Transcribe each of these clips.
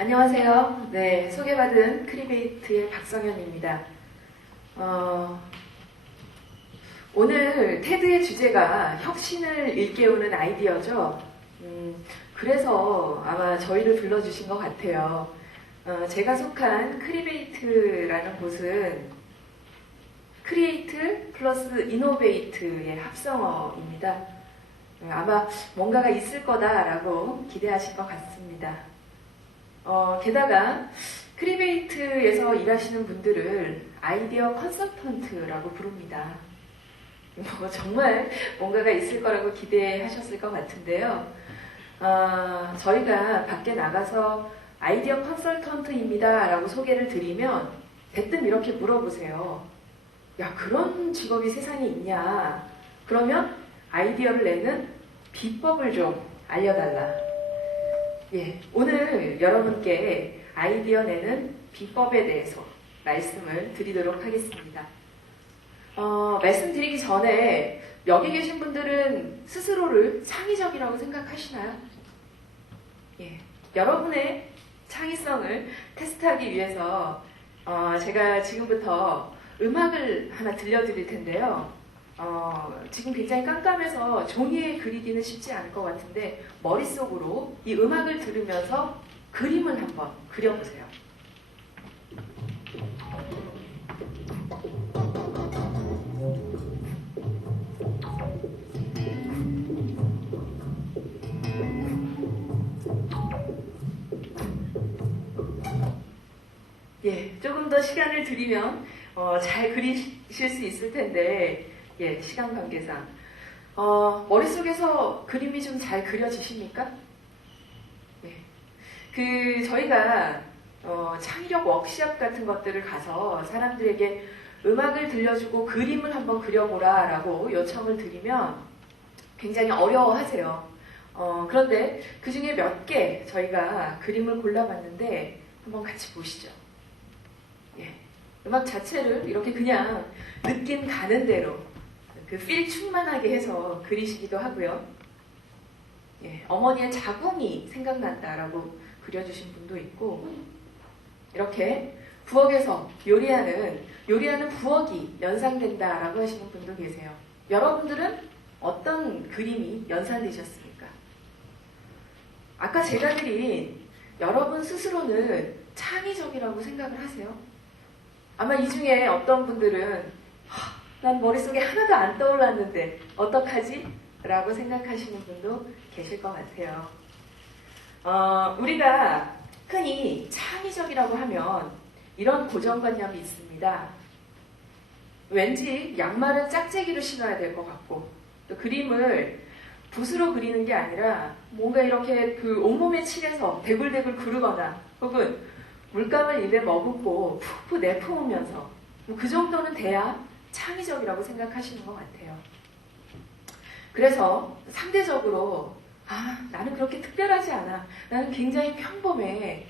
안녕하세요. 네, 소개받은 크리베이트의 박성현입니다. 오늘 테드의 주제가 혁신을 일깨우는 아이디어죠. 그래서 아마 저희를 불러주신 것 같아요. 제가 속한 크리베이트라는 곳은 크리에이트 플러스 이노베이트의 합성어입니다. 아마 뭔가가 있을 거다라고 기대하실 것 같습니다. 게다가 크리베이트에서 일하시는 분들을 아이디어 컨설턴트라고 부릅니다. 정말 뭔가가 있을 거라고 기대하셨을 것 같은데요. 저희가 밖에 나가서 아이디어 컨설턴트입니다 라고 소개를 드리면 대뜸 이렇게 물어보세요. 야, 그런 직업이 세상에 있냐? 그러면 아이디어를 내는 비법을 좀 알려달라. 예, 오늘 여러분께 아이디어 내는 비법에 대해서 말씀을 드리도록 하겠습니다. 말씀드리기 전에 여기 계신 분들은 스스로를 창의적이라고 생각하시나요? 예, 여러분의 창의성을 테스트하기 위해서 제가 지금부터 음악을 하나 들려드릴 텐데요. 지금 굉장히 깜깜해서 종이에 그리기는 쉽지 않을 것 같은데 머릿속으로 이 음악을 들으면서 그림을 한번 그려보세요. 예, 조금 더 시간을 드리면 잘 그리실 수 있을 텐데 예, 시간 관계상. 머릿속에서 그림이 좀 잘 그려지십니까? 네. 저희가, 창의력 워크숍 같은 것들을 가서 사람들에게 음악을 들려주고 그림을 한번 그려보라 라고 요청을 드리면 굉장히 어려워하세요. 그런데 그 중에 몇 개 저희가 그림을 골라봤는데 한번 같이 보시죠. 예. 음악 자체를 이렇게 그냥 느낌 가는 대로 그 필 충만하게 해서 그리시기도 하고요. 예, 어머니의 자궁이 생각난다라고 그려주신 분도 있고 이렇게 부엌에서 요리하는 부엌이 연상된다라고 하시는 분도 계세요. 여러분들은 어떤 그림이 연상되셨습니까? 아까 제가 드린 여러분 스스로는 창의적이라고 생각을 하세요? 아마 이 중에 어떤 분들은 난 머릿속에 하나도 안 떠올랐는데 어떡하지? 라고 생각하시는 분도 계실 것 같아요. 우리가 흔히 창의적이라고 하면 이런 고정관념이 있습니다. 왠지 양말은 짝재기로 신어야 될 것 같고 또 그림을 붓으로 그리는 게 아니라 뭔가 이렇게 그 온몸에 칠해서 대굴대굴 구르거나 혹은 물감을 입에 머금고 푹푹 내뿜으면서 그 정도는 돼야 창의적이라고 생각하시는 것 같아요. 그래서 상대적으로 나는 그렇게 특별하지 않아. 나는 굉장히 평범해.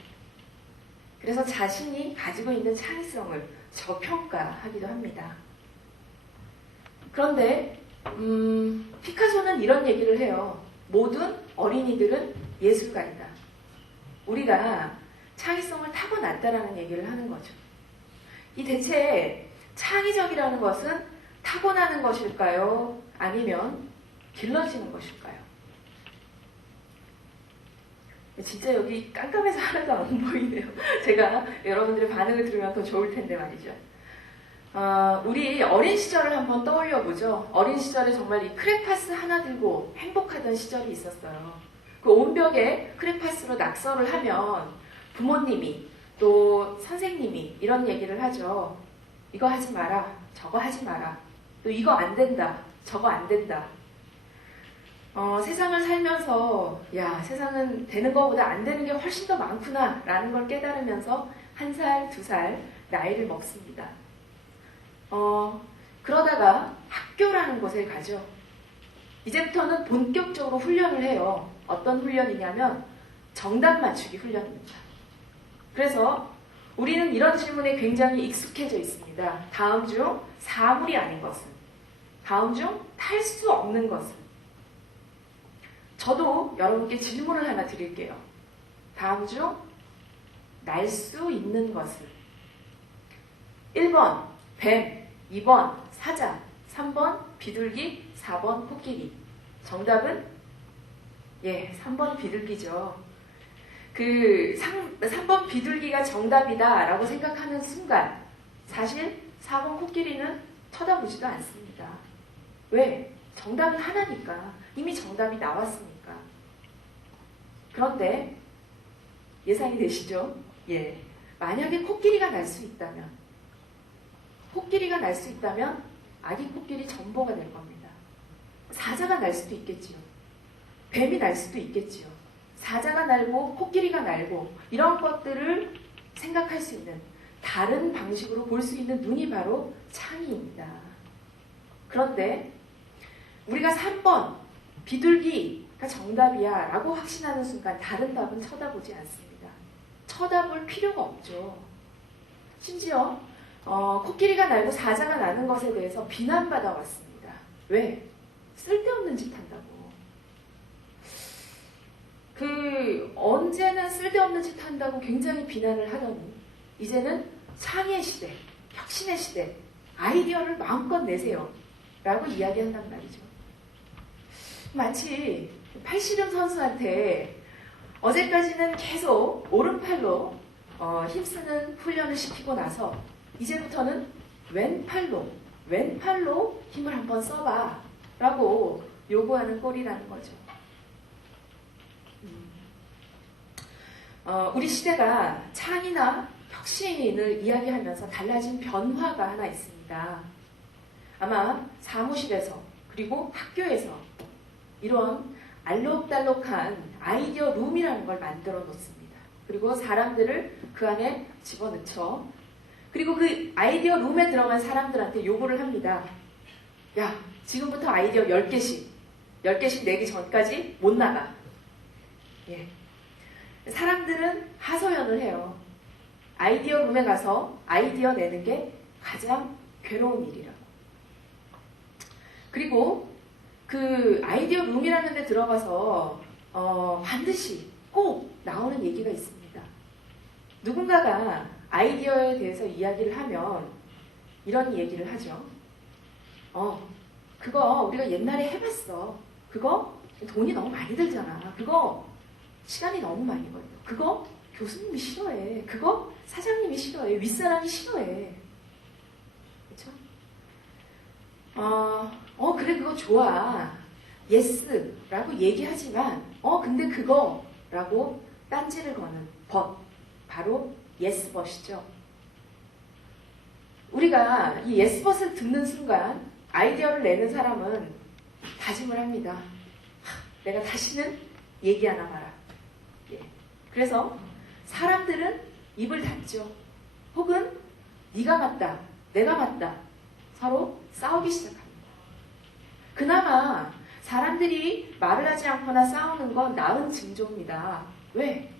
그래서 자신이 가지고 있는 창의성을 저평가하기도 합니다. 그런데 피카소는 이런 얘기를 해요. 모든 어린이들은 예술가이다. 우리가 창의성을 타고났다라는 얘기를 하는 거죠. 이 대체 창의적이라는 것은 타고나는 것일까요? 아니면 길러지는 것일까요? 진짜 여기 깜깜해서 하나도 안 보이네요. 제가 여러분들의 반응을 들으면 더 좋을 텐데 말이죠. 우리 어린 시절을 한번 떠올려보죠. 어린 시절에 정말 이 크레파스 하나 들고 행복하던 시절이 있었어요. 그 온 벽에 크레파스로 낙서를 하면 부모님이 또 선생님이 이런 얘기를 하죠. 이거 하지 마라, 저거 하지 마라, 또 이거 안 된다, 저거 안 된다. 세상을 살면서 야, 세상은 되는 것보다 안 되는 게 훨씬 더 많구나 라는 걸 깨달으면서 1살, 2살 나이를 먹습니다. 그러다가 학교라는 곳에 가죠. 이제부터는 본격적으로 훈련을 해요. 어떤 훈련이냐면 정답 맞추기 훈련입니다. 그래서 우리는 이런 질문에 굉장히 익숙해져 있습니다. 다음 중 사물이 아닌 것은? 다음 중 탈 수 없는 것은? 저도 여러분께 질문을 하나 드릴게요. 다음 중 날 수 있는 것은 1번 뱀, 2번 사자, 3번 비둘기, 4번 코끼리. 정답은 3번 비둘기죠. 3번 비둘기가 정답이다 라고 생각하는 순간 사실 4번 코끼리는 쳐다보지도 않습니다. 왜? 정답은 하나니까. 이미 정답이 나왔으니까. 그런데 예상이 되시죠? 만약에 코끼리가 날 수 있다면 아기 코끼리 전보가 될 겁니다. 사자가 날 수도 있겠지요. 뱀이 날 수도 있겠지요. 사자가 날고 코끼리가 날고 이런 것들을 생각할 수 있는 다른 방식으로 볼 수 있는 눈이 바로 창의입니다. 그런데 우리가 3번 비둘기가 정답이야 라고 확신하는 순간 다른 답은 쳐다보지 않습니다. 쳐다볼 필요가 없죠. 심지어 코끼리가 날고 사자가 나는 것에 대해서 비난받아 왔습니다. 왜? 쓸데없는 짓 한다고. 언제는 쓸데없는 짓 한다고 굉장히 비난을 하더니 이제는 창의의 시대, 혁신의 시대, 아이디어를 마음껏 내세요 라고 이야기한단 말이죠. 마치 팔씨름 선수한테 어제까지는 계속 오른팔로 힘쓰는 훈련을 시키고 나서 이제부터는 왼팔로 힘을 한번 써봐 라고 요구하는 꼴이라는 거죠. 우리 시대가 창의나 혁신을 이야기하면서 달라진 변화가 하나 있습니다. 아마 사무실에서 그리고 학교에서 이런 알록달록한 아이디어 룸이라는 걸 만들어 놓습니다. 그리고 사람들을 그 안에 집어넣죠. 그리고 그 아이디어 룸에 들어간 사람들한테 요구를 합니다. 야, 지금부터 아이디어 10개씩 내기 전까지 못 나가. 사람들은 하소연을 해요. 아이디어 룸에 가서 아이디어 내는 게 가장 괴로운 일이라고. 그리고 그 아이디어 룸이라는 데 들어가서 반드시 꼭 나오는 얘기가 있습니다. 누군가가 아이디어에 대해서 이야기를 하면 이런 얘기를 하죠. 그거 우리가 옛날에 해봤어. 그거 돈이 너무 많이 들잖아. 그거 시간이 너무 많이 걸려. 그거 교수님이 싫어해. 그거 사장님이 싫어해. 윗사람이 싫어해. 그렇죠? 그래 그거 좋아. 예스라고 얘기하지만 근데 그거라고 딴지를 거는 벗. 바로 예스벗이죠. 우리가 이 예스벗을 듣는 순간 아이디어를 내는 사람은 다짐을 합니다. 내가 다시는 얘기 하나 마라. 그래서 사람들은 입을 닫죠. 혹은 네가 맞다, 내가 맞다 서로 싸우기 시작합니다. 그나마 사람들이 말을 하지 않거나 싸우는 건 나은 징조입니다. 왜?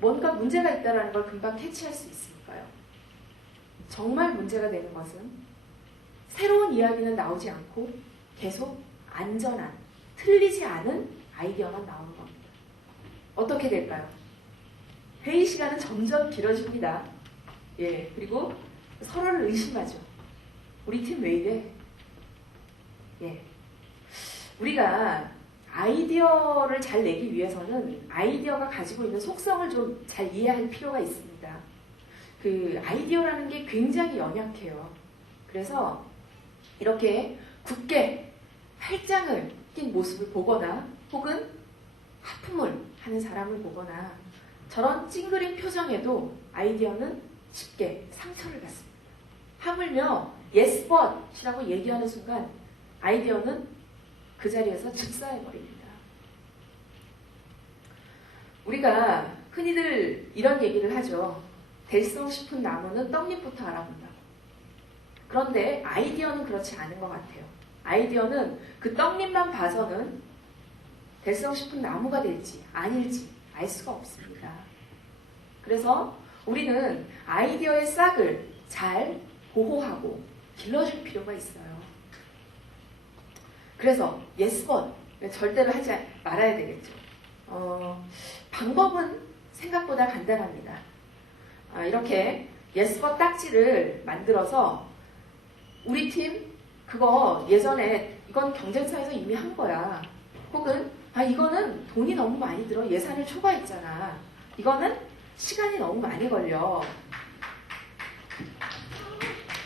뭔가 문제가 있다는 걸 금방 캐치할 수 있으니까요. 정말 문제가 되는 것은 새로운 이야기는 나오지 않고 계속 안전한, 틀리지 않은 아이디어만 나오는 겁니다. 어떻게 될까요? 회의 시간은 점점 길어집니다. 그리고 서로를 의심하죠. 우리 팀 왜 이래? 우리가 아이디어를 잘 내기 위해서는 아이디어가 가지고 있는 속성을 좀 잘 이해할 필요가 있습니다. 그 아이디어라는 게 굉장히 연약해요. 그래서 이렇게 굳게 팔짱을 낀 모습을 보거나 혹은 하품을 하는 사람을 보거나 저런 찡그린 표정에도 아이디어는 쉽게 상처를 받습니다. 하물며 yes but이라고 얘기하는 순간 아이디어는 그 자리에서 즉사해버립니다. 우리가 흔히들 이런 얘기를 하죠. 될성 싶은 나무는 떡잎부터 알아본다. 그런데 아이디어는 그렇지 않은 것 같아요. 아이디어는 그 떡잎만 봐서는 될성 싶은 나무가 될지 아닐지 알 수가 없습니다. 그래서 우리는 아이디어의 싹을 잘 보호하고 길러줄 필요가 있어요. 그래서 yes but 절대로 하지 말아야 되겠죠. 방법은 생각보다 간단합니다. 이렇게 예스버 딱지를 만들어서 우리 팀 그거 예전에 이건 경쟁사에서 이미 한 거야. 혹은 이거는 돈이 너무 많이 들어. 예산을 초과했잖아. 이거는 시간이 너무 많이 걸려.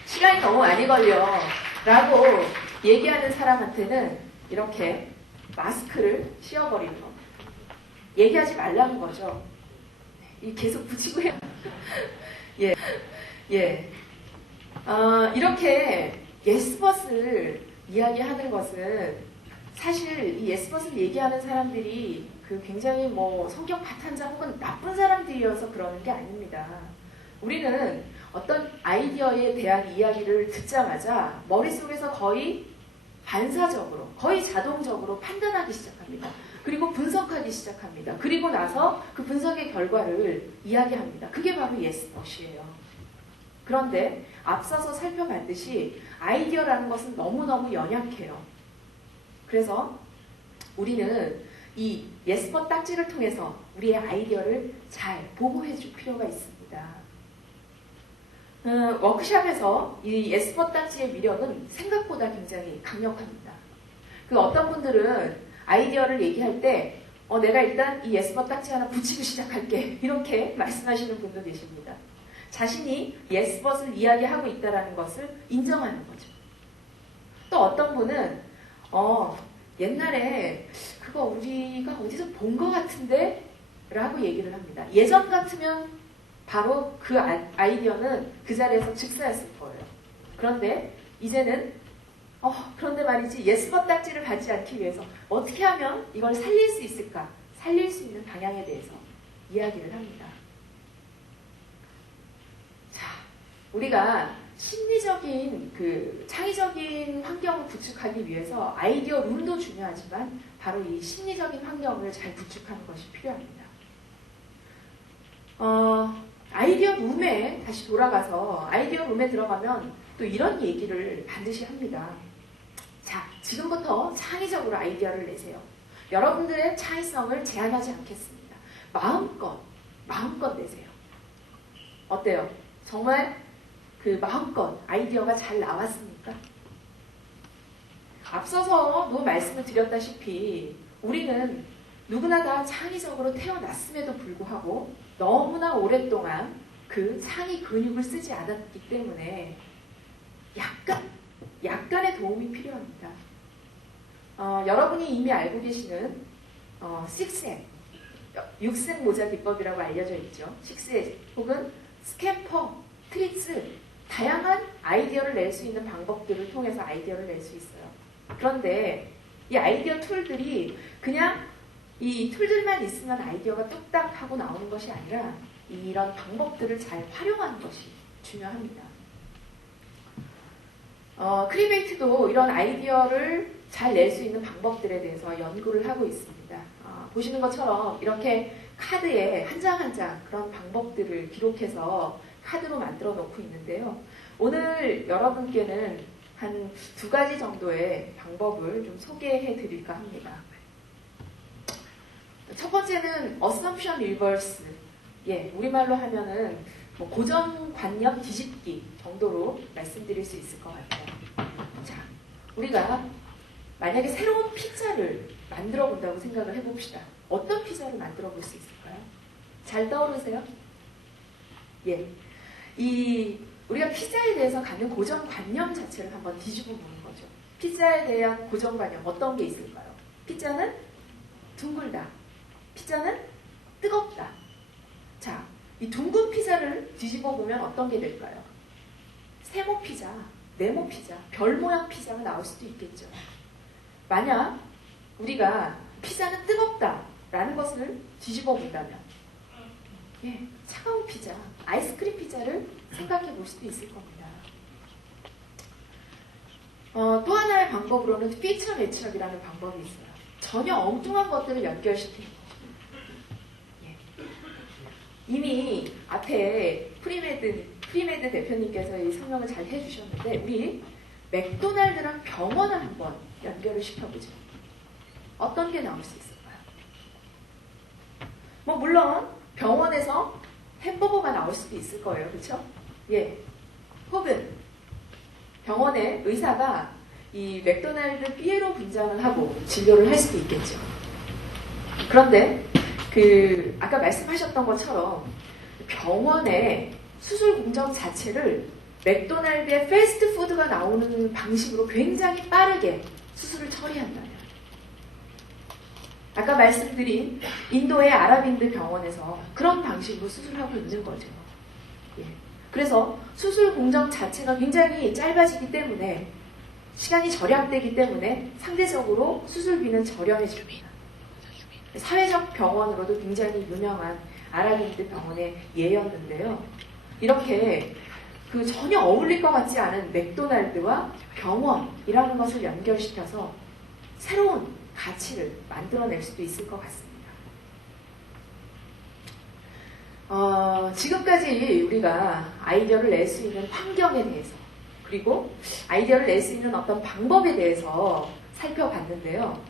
시간이 너무 많이 걸려. 라고 얘기하는 사람한테는 이렇게 마스크를 씌워버리는 겁니다. 얘기하지 말라는 거죠. 계속 붙이고 해요. 예. 예. 이렇게 예스벗을 이야기하는 것은 사실 이 예스벗을 얘기하는 사람들이 굉장히 성격 파탄자 혹은 나쁜 사람들이어서 그러는 게 아닙니다. 우리는 어떤 아이디어에 대한 이야기를 듣자마자 머릿속에서 거의 반사적으로, 거의 자동적으로 판단하기 시작합니다. 그리고 분석하기 시작합니다. 그리고 나서 그 분석의 결과를 이야기합니다. 그게 바로 예스벗이에요. 그런데 앞서서 살펴봤듯이 아이디어라는 것은 너무너무 연약해요. 그래서 우리는 이 예스벗 딱지를 통해서 우리의 아이디어를 잘 보호해 줄 필요가 있습니다. 워크샵에서 이 예스벗 딱지의 위력은 생각보다 굉장히 강력합니다. 어떤 분들은 아이디어를 얘기할 때 내가 일단 이 예스벗 딱지 하나 붙이고 시작할게 이렇게 말씀하시는 분도 계십니다. 자신이 예스벗을 이야기하고 있다는 것을 인정하는 거죠. 또 어떤 분은 옛날에 그거 우리가 어디서 본 것 같은데? 라고 얘기를 합니다. 예전 같으면 바로 그 아이디어는 그 자리에서 즉사했을 거예요. 그런데 이제는 그런데 말이지 예스벗 딱지를 받지 않기 위해서 어떻게 하면 이걸 살릴 수 있을까? 살릴 수 있는 방향에 대해서 이야기를 합니다. 자, 우리가 심리적인 창의적인 환경을 구축하기 위해서 아이디어 룸도 중요하지만 바로 이 심리적인 환경을 잘 구축하는 것이 필요합니다. 아이디어 룸에 다시 돌아가서 아이디어 룸에 들어가면 또 이런 얘기를 반드시 합니다. 자, 지금부터 창의적으로 아이디어를 내세요. 여러분들의 창의성을 제한하지 않겠습니다. 마음껏 내세요. 어때요? 정말 마음껏 아이디어가 잘 나왔습니까? 앞서서도 말씀을 드렸다시피 우리는 누구나 다 창의적으로 태어났음에도 불구하고 너무나 오랫동안 그 창의 근육을 쓰지 않았기 때문에 약간의 도움이 필요합니다. 여러분이 이미 알고 계시는 6M, 6색 모자 기법이라고 알려져 있죠. 6M 혹은 스캠퍼, 트리츠, 다양한 아이디어를 낼 수 있는 방법들을 통해서 아이디어를 낼 수 있어요. 그런데 이 아이디어 툴들이 그냥 이 툴들만 있으면 아이디어가 뚝딱 하고 나오는 것이 아니라 이런 방법들을 잘 활용하는 것이 중요합니다. 크리베이트도 이런 아이디어를 잘 낼 수 있는 방법들에 대해서 연구를 하고 있습니다. 보시는 것처럼 이렇게 카드에 한 장 한 장 그런 방법들을 기록해서 카드로 만들어 놓고 있는데요. 오늘 여러분께는 한 2가지 정도의 방법을 좀 소개해 드릴까 합니다. 첫 번째는 assumption reverse. 우리말로 하면은 고정관념 뒤집기 정도로 말씀드릴 수 있을 것 같아요. 자, 우리가 만약에 새로운 피자를 만들어 본다고 생각을 해봅시다. 어떤 피자를 만들어 볼 수 있을까요? 잘 떠오르세요? 우리가 피자에 대해서 갖는 고정관념 자체를 한번 뒤집어 보는 거죠. 피자에 대한 고정관념 어떤 게 있을까요? 피자는 둥글다. 피자는 뜨겁다. 자, 이 둥근 피자를 뒤집어 보면 어떤 게 될까요? 세모 피자, 네모 피자, 별 모양 피자가 나올 수도 있겠죠. 만약 우리가 피자는 뜨겁다라는 것을 뒤집어 본다면 차가운 피자, 아이스크림 피자를 생각해 볼 수도 있을 겁니다. 또 하나의 방법으로는 피처 매치업이라는 방법이 있어요. 전혀 엉뚱한 것들을 연결시키는 거죠. 이미 앞에 프리메드 대표님께서 이 설명을 잘 해주셨는데 우리 맥도날드랑 병원을 한번 연결을 시켜보죠. 어떤 게 나올 수 있을까요? 물론 병원에서 햄버거가 나올 수도 있을 거예요. 그렇죠? 예. 혹은 병원의 의사가 이 맥도날드 피에로 분장을 하고 진료를 할 수도 있겠죠. 그런데 아까 말씀하셨던 것처럼 병원의 수술 공정 자체를 맥도날드의 패스트푸드가 나오는 방식으로 굉장히 빠르게 수술을 처리한다면, 아까 말씀드린 인도의 아랍인들 병원에서 그런 방식으로 수술하고 있는 거죠. 예. 그래서 수술 공정 자체가 굉장히 짧아지기 때문에, 시간이 절약되기 때문에 상대적으로 수술비는 저렴해집니다. 사회적 병원으로도 굉장히 유명한 아랍인들 병원의 예였는데요. 이렇게 전혀 어울릴 것 같지 않은 맥도날드와 병원이라는 것을 연결시켜서 새로운 가치를 만들어낼 수도 있을 것 같습니다. 지금까지 우리가 아이디어를 낼 수 있는 환경에 대해서, 그리고 아이디어를 낼 수 있는 어떤 방법에 대해서 살펴봤는데요.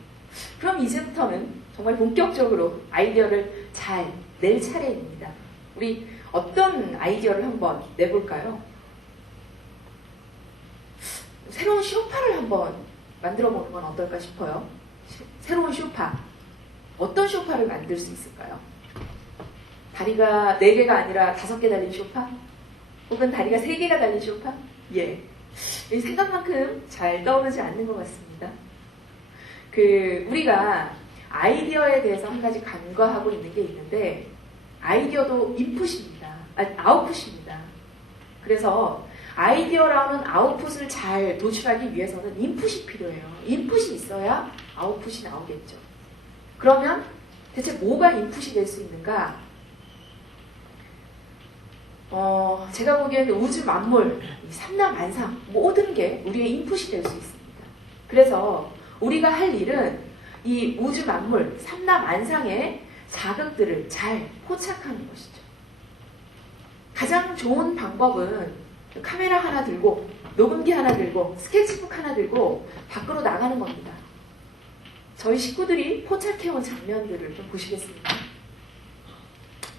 그럼 이제부터는 정말 본격적으로 아이디어를 잘 낼 차례입니다. 우리 어떤 아이디어를 한번 내볼까요? 새로운 쇼파를 한번 만들어보는 건 어떨까 싶어요. 새로운 쇼파. 어떤 쇼파를 만들 수 있을까요? 다리가 4개가 아니라 5개 달린 쇼파? 혹은 다리가 3개가 달린 쇼파? 예. 생각만큼 잘 떠오르지 않는 것 같습니다. 우리가 아이디어에 대해서 한 가지 간과하고 있는 게 있는데, 아이디어도 인풋입니다. 아웃풋입니다. 그래서 아이디어라는 아웃풋을 잘 도출하기 위해서는 인풋이 필요해요. 인풋이 있어야 아웃풋이 나오겠죠. 그러면 대체 뭐가 인풋이 될 수 있는가? 제가 보기에는 우주 만물, 삼라만상, 모든 게 우리의 인풋이 될 수 있습니다. 그래서 우리가 할 일은 이 우주 만물, 삼라만상의 자극들을 잘 포착하는 것이죠. 가장 좋은 방법은 카메라 하나 들고, 녹음기 하나 들고, 스케치북 하나 들고 밖으로 나가는 겁니다. 저희 식구들이 포착해온 장면들을 좀 보시겠습니다.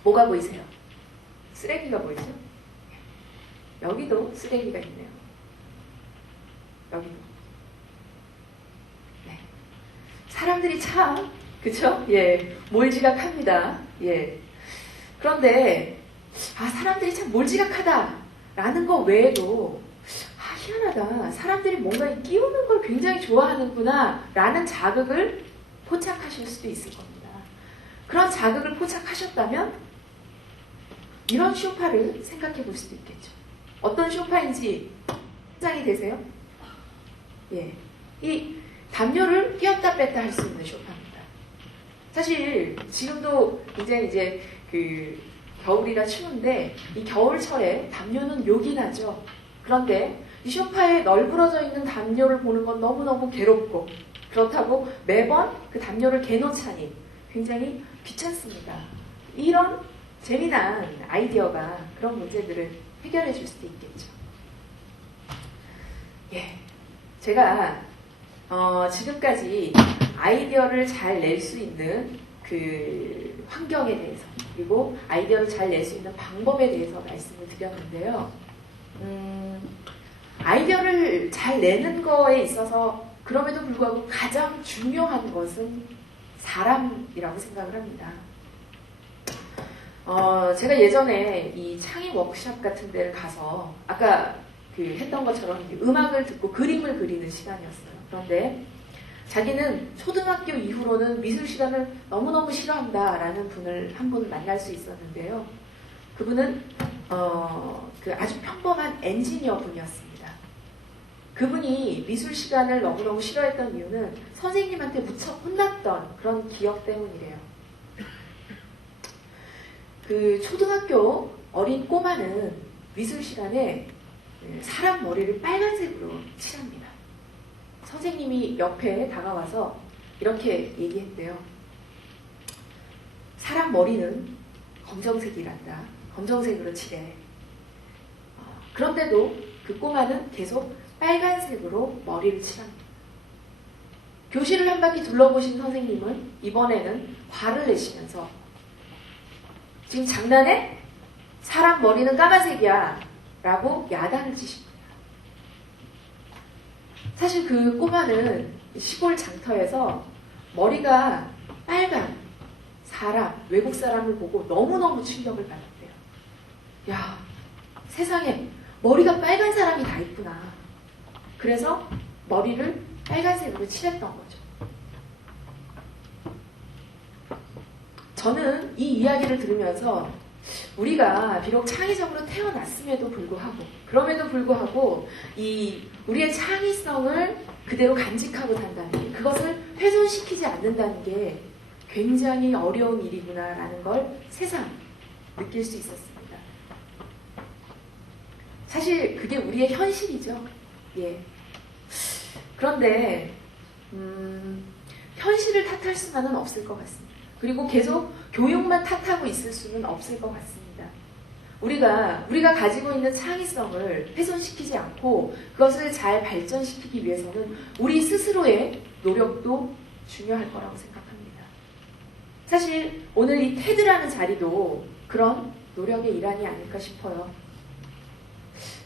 뭐가 보이세요? 쓰레기가 보이죠? 여기도 쓰레기가 있네요. 여기도. 네. 사람들이 참, 그쵸? 예. 몰지각합니다. 예. 그런데, 사람들이 참 몰지각하다라는 거 외에도, 희한하다. 사람들이 뭔가 끼우는 걸 굉장히 좋아하는구나 라는 자극을 포착하실 수도 있을 겁니다. 그런 자극을 포착하셨다면 이런 쇼파를 생각해 볼 수도 있겠죠. 어떤 쇼파인지 상상이 되세요? 예. 이 담요를 끼웠다 뺐다 할 수 있는 쇼파입니다. 사실 지금도 이제 겨울이라 추운데 이 겨울철에 담요는 욕이 나죠. 그런데 이 쇼파에 널브러져 있는 담요를 보는 건 너무너무 괴롭고, 그렇다고 매번 그 담요를 개놓자니 굉장히 귀찮습니다. 이런 재미난 아이디어가 그런 문제들을 해결해 줄 수도 있겠죠. 예. 제가 지금까지 아이디어를 잘 낼 수 있는 환경에 대해서, 그리고 아이디어를 잘 낼 수 있는 방법에 대해서 말씀을 드렸는데요. 아이디어를 잘 내는 거에 있어서 그럼에도 불구하고 가장 중요한 것은 사람이라고 생각을 합니다. 제가 예전에 이 창의 워크숍 같은 데를 가서 아까 했던 것처럼 음악을 듣고 그림을 그리는 시간이었어요. 그런데 자기는 초등학교 이후로는 미술 시간을 너무너무 싫어한다라는 분을 한 분 만날 수 있었는데요. 그분은 아주 평범한 엔지니어 분이었습니다. 그분이 미술 시간을 너무너무 싫어했던 이유는 선생님한테 무척 혼났던 그런 기억 때문이래요. 초등학교 어린 꼬마는 미술 시간에 사람 머리를 빨간색으로 칠합니다. 선생님이 옆에 다가와서 이렇게 얘기했대요. 사람 머리는 검정색이란다. 검정색으로 칠해. 그런데도 그 꼬마는 계속 빨간색으로 머리를 칠합니다. 교실을 한 바퀴 둘러보신 선생님은 이번에는 화를 내시면서 지금 장난해? 사람 머리는 까만색이야 라고 야단을 치십니다. 사실 그 꼬마는 시골 장터에서 머리가 빨간 사람, 외국 사람을 보고 너무너무 충격을 받았대요. 야, 세상에 머리가 빨간 사람이 다 있구나. 그래서 머리를 빨간색으로 칠했던 거죠. 저는 이 이야기를 들으면서 우리가 비록 창의적으로 태어났음에도 불구하고, 그럼에도 불구하고 우리의 창의성을 그대로 간직하고 산다는 게, 그것을 훼손시키지 않는다는 게 굉장히 어려운 일이구나라는 걸 새삼 느낄 수 있었습니다. 사실 그게 우리의 현실이죠. 예. 그런데 현실을 탓할 수만은 없을 것 같습니다. 그리고 계속 교육만 탓하고 있을 수는 없을 것 같습니다. 우리가 가지고 있는 창의성을 훼손시키지 않고 그것을 잘 발전시키기 위해서는 우리 스스로의 노력도 중요할 거라고 생각합니다. 사실 오늘 이 테드라는 자리도 그런 노력의 일환이 아닐까 싶어요.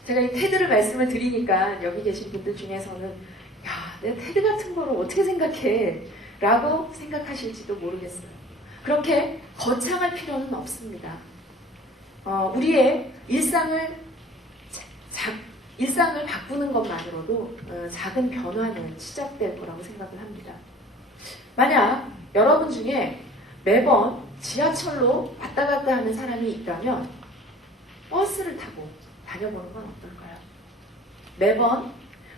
제가 이 테드를 말씀을 드리니까 여기 계신 분들 중에서는 야, 내가 테드 같은 거를 어떻게 생각해? 라고 생각하실지도 모르겠어요. 그렇게 거창할 필요는 없습니다. 우리의 일상을 바꾸는 것만으로도 작은 변화는 시작될 거라고 생각을 합니다. 만약 여러분 중에 매번 지하철로 왔다 갔다 하는 사람이 있다면 버스를 타고 다녀보는 건 어떨까요? 매번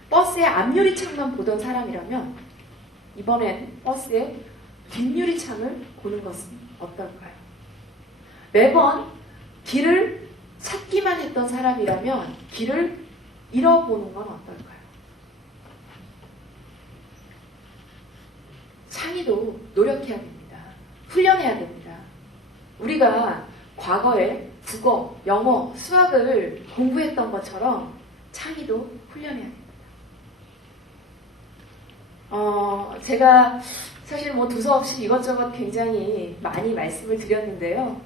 버스의 앞유리창만 보던 사람이라면 이번엔 버스의 뒷유리창을 보는 것은 어떨까요? 매번 길을 찾기만 했던 사람이라면 길을 잃어보는 건 어떨까요? 창의도 노력해야 됩니다. 훈련해야 됩니다. 우리가 과거에 국어, 영어, 수학을 공부했던 것처럼 창의도 훈련해야 됩니다. 제가 사실 두서없이 이것저것 굉장히 많이 말씀을 드렸는데요.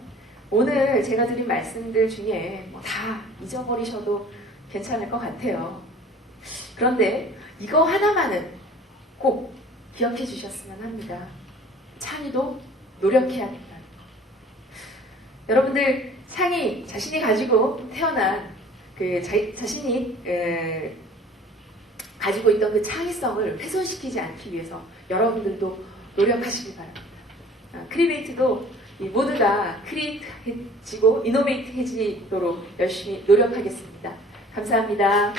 오늘 제가 드린 말씀들 중에 다 잊어버리셔도 괜찮을 것 같아요. 그런데 이거 하나만은 꼭 기억해 주셨으면 합니다. 창의도 노력해야 된다. 여러분들 자신이 가지고 태어난 자신이 가지고 있던 그 창의성을 훼손시키지 않기 위해서 여러분들도 노력하시기 바랍니다. 크리에이트도 모두 다 크리에이트해지고 이노베이트해지도록 열심히 노력하겠습니다. 감사합니다.